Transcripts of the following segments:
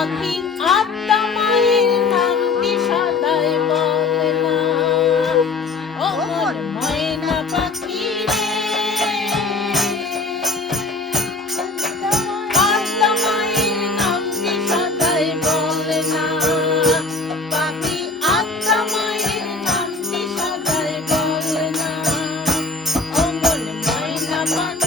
সখিন আত্মা মায়ের নামটি সদাই বলে না। ও মোর ময়না পাখি রে। আত্মা মায়ের নামটি সদাই বলে না। পাখি আত্মা মায়ের নামটি সদাই বলে না। ও মোর ময়না পাখি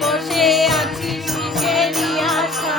বসে আছি শিশের আশা